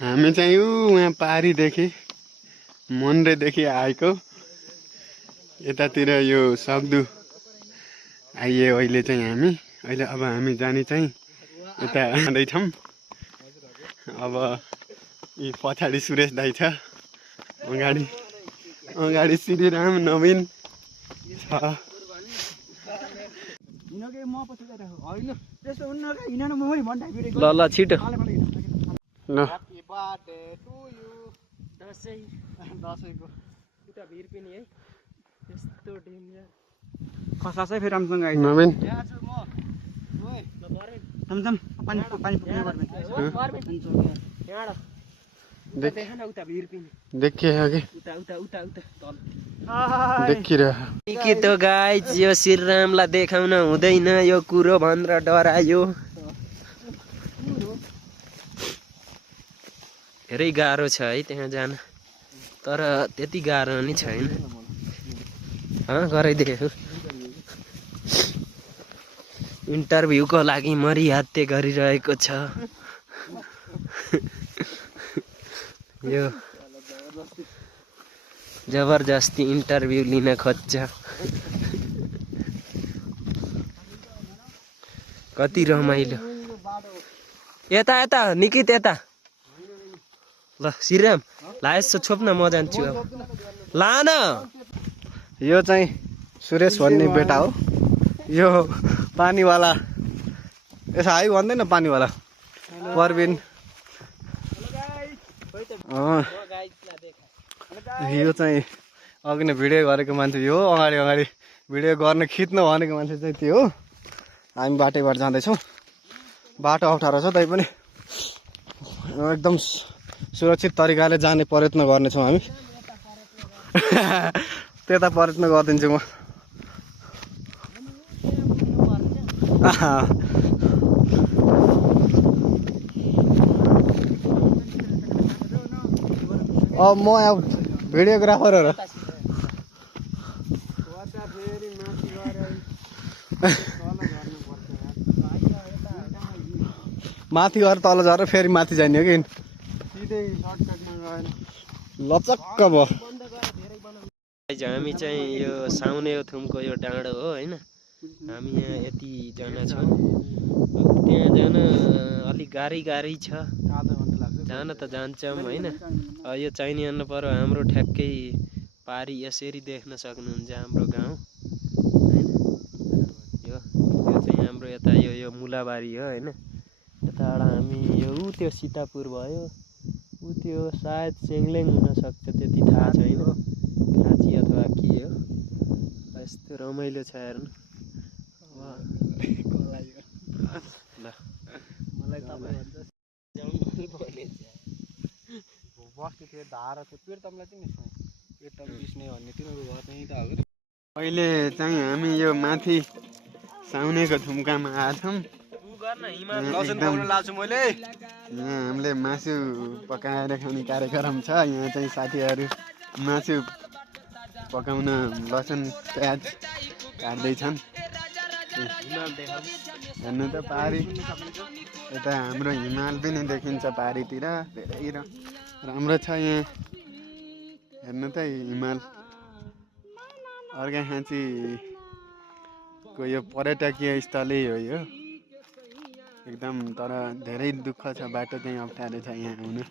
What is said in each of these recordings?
हामी चाहिँ उहाँ पारीदेखि मनरेदेखि आएको यतातिर यो सक्दु आइए अहिले चाहिँ हामी अब हामी जाने चाहिँ यता जाँदैछौँ। अब यी पछाडि सुरेश दाइ छ, अगाडि श्रीराम नवीन छ। ल ल छिटो ल खसा चाहिँ फेरि राम्रोसँग नवीन के त गाइज यो श्रीरामलाई देखाउन हुँदैन यो कुरो भनेर डरायो। धेरै गाह्रो छ है त्यहाँ जान, तर त्यति गाह्रो नि छैन। गराइदिएको इन्टरभ्यूको लागि मरिहत्ते गरिरहेको छ। यो जबरजस्ती इन्टरभ्यू लिन खोज्छ। कति रमाइलो। यता यता निकित यता। ल श्रीराम ला यसो छोप्न म जान्छु अब। लान यो चाहिँ सुरेश भन्ने बेटा हो। यो पानीवाला यसो हाई भन्दैन पानीवाला परबिन। यो चाहिँ अघि नै भिडियो गरेको मान्छे यो अगाडि भिडियो गर्न खिच्न भनेको मान्छे चाहिँ त्यो हो। हामी बाटैबाट जाँदैछौँ। बाटो अप्ठ्यारो छ तैपनि एकदम सुरक्षित तरिकाले जाने प्रयत्न गर्नेछौँ हामी। त्यता प्रयत्न गरिदिन्छु म। अब म यहाँ भिडियोग्राफर हो र। माथि गएर तल झरेर फेरि माथि जाने हो कि लचक्क भयो। हामी चाहिँ यो साउने थुमको यो डाँडो हो होइन। हामी यहाँ यतिजना छौँ। त्यहाँ जान अलिक गाह्रै छ। जान त जान्छौँ होइन। यो चाहिने अन्नु पर्यो हाम्रो ठ्याक्कै पारी यसरी देख्न सक्नुहुन्छ हाम्रो गाउँ होइन। यो चाहिँ हाम्रो यता यो मुलाबारी हो होइन। यताबाट हामी यो त्यो सीतापुर भयो, त्यो सायद सेङ्लेङ हुनसक्छ, त्यति थाहा छैन। खाँची अथवा के हो। यस्तो रमाइलो छ हेर्नु। ल मलाई अहिले चाहिँ हामी यो माथि साउनेको थुम्कामा आएछौँ। हामीले मासु पकाएर खाने कार्यक्रम छ। यहाँ चाहिँ साथीहरू मासु पकाउन लसुन प्याज काट्दैछन्। हेर्नु त पारी यता हाम्रो हिमाल पनि देखिन्छ पारीतिर। धेरै राम्रो छ यहाँ हेर्नु त हिमाल। अर्घाखाँचीको यो पर्यटकीय स्थलै हो यो एकदम। तर धेरै दुःख छ, बाटो चाहिँ अप्ठ्यारो छ यहाँ आउनु।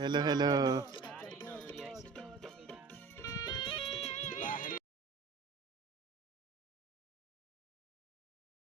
हेलो